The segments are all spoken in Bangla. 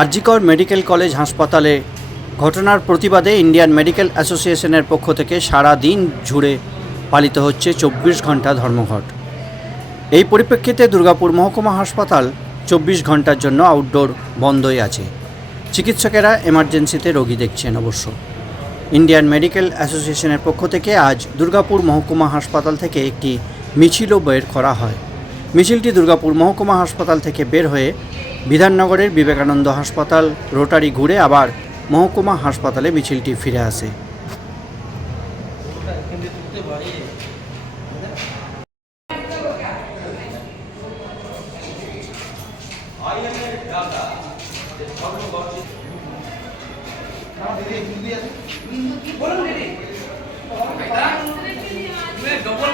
আরজিকর মেডিকেল কলেজ হাসপাতালে ঘটনার প্রতিবাদে ইন্ডিয়ান মেডিকেল অ্যাসোসিয়েশনের পক্ষ থেকে সারা দিন জুড়ে পালিত হচ্ছে চব্বিশ ঘণ্টা ধর্মঘট। এই পরিপ্রেক্ষিতে দুর্গাপুর মহকুমা হাসপাতাল চব্বিশ ঘণ্টার জন্য আউটডোর বন্ধই আছে। চিকিৎসকেরা এমার্জেন্সিতে রোগী দেখছেন অবশ্য। ইন্ডিয়ান মেডিকেল অ্যাসোসিয়েশনের পক্ষ থেকে আজ দুর্গাপুর মহকুমা হাসপাতাল থেকে একটি মিছিলও বের করা হয়। মিছিলটি দুর্গাপুর মহকুমা হাসপাতাল থেকে বের হয়ে বিধাননগরের বিবেকানন্দ হাসপাতাল রোটারি ঘুরে আবার মহকুমা হাসপাতালে মিছিলটি ফিরে আসে। ডবল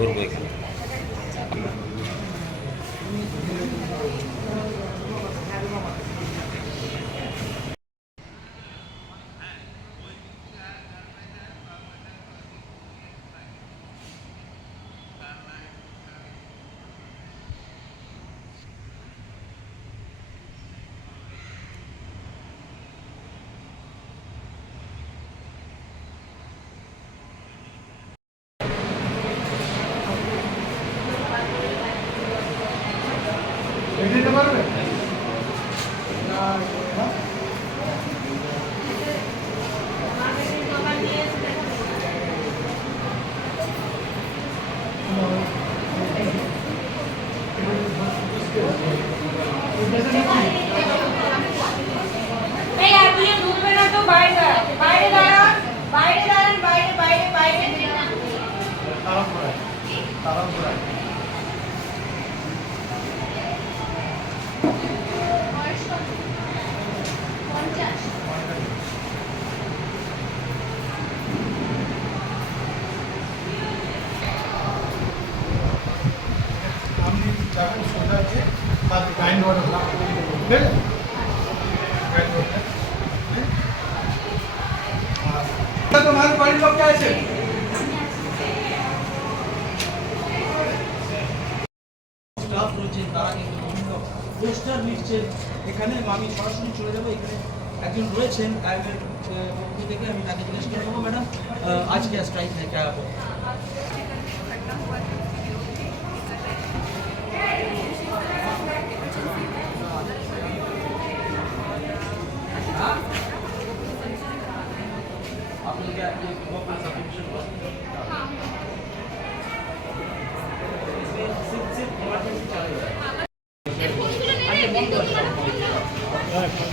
Turbo নিতে পারবে বাইরে দাঁড়ান বাইরে বাইরে বাইরে তারা ঘোরায় তারা ঘোরায় যাবেন সোজা গিয়ে তার ডাইন ঘরে আছে তোমার বাড়ির লোক আছে। স্টাফ কিন্তু এখানে আমি সরাসরি চলে যাব। এখানে একজন রয়েছেন টাইমের পক্ষ থেকে আমি তাকে জিজ্ঞেস করে নেব, ম্যাডাম। আজকে স্ট্রাইক নেই কেয়া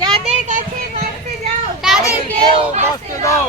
যাদের কাছে বাঁচতে যাও তাদেরকেও বাঁচতে দাও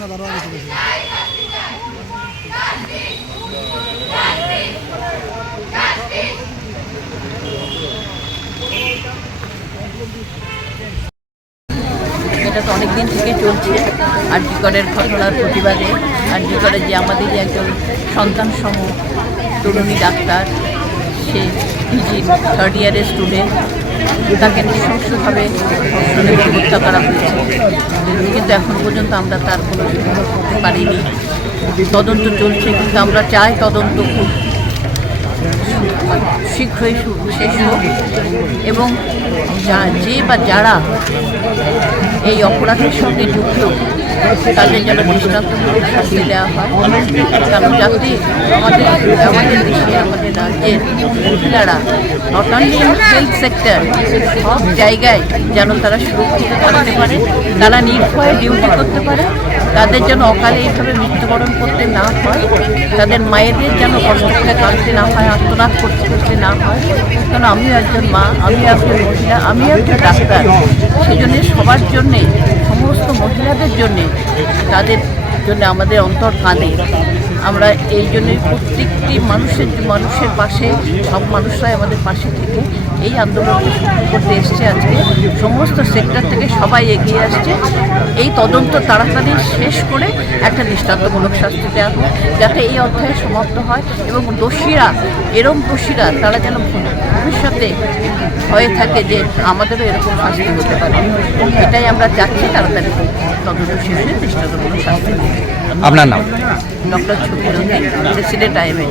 এটা তো অনেক দিন থেকে চলছে, আর জিকরের ঘটনার প্রতিবাদে, আর জিকরের যে আমাদের একজন সন্তান সম তরুণী ডাক্তার, সে পিজি থার্ড ইয়ারের স্টুডেন্ট তাকে নৃশংসভাবে হত্যা করা হয়েছে কিন্তু এখন পর্যন্ত আমরা তার কোনো সুফল করতে পারিনি। তদন্ত চলছে, কিন্তু আমরা চাই তদন্ত খুব শীঘ্রই শেষ হোক এবং যা- যে বা যারা এই অপরাধের সঙ্গে যুক্ত তাদের যেন দৃষ্টান্তমূলক দেওয়া হয়। কারণ যাতে আমাদের আমাদের দেশে, আমাদের রাজ্যের মহিলারা নট অনলি হেলথ সেক্টর সব জায়গায় যেন তারা সুরক্ষিত থাকতে পারে, তারা নির্ভয়ে ডিউটি করতে পারে, তাদের যেন অকালে এইভাবে মৃত্যুবরণ করতে না হয়, তাদের মায়েদের যেন কষ্ট কাঁদতে না হয় আত্মনাদ করতে করতে না হয় কারণ আমিও একজন মা আমিও একজন মহিলা আমিও একজন ডাক্তার, সেই জন্য সবার জন্যে সমস্ত মহিলাদের জন্যে তাদের জন্য আমাদের অন্তর কাঁদে। আমরা এই জন্যই প্রত্যেকটি মানুষের মানুষের পাশে সব মানুষরাই আমাদের পাশে থেকে এই আন্দোলনকে শুরু করতে এসছে আজকে। সমস্ত সেক্টর থেকে সবাই এগিয়ে আসছে। এই তদন্ত তাড়াতাড়ি শেষ করে একটা দৃষ্টান্তমূলক শাস্তি দেওয়া হোক যাতে এই অধ্যায় সমাপ্ত হয় এবং দোষীরা এরম দোষীরা তারা যেন ভবিষ্যতে হয়ে থাকে যে আমাদেরও এরকম শাস্তি হতে পারে। এটাই আমরা চাচ্ছি তাড়াতাড়ি তদন্ত শেষে দৃষ্টান্তমূলক শাস্তি আপনার নাম? Doctor IMA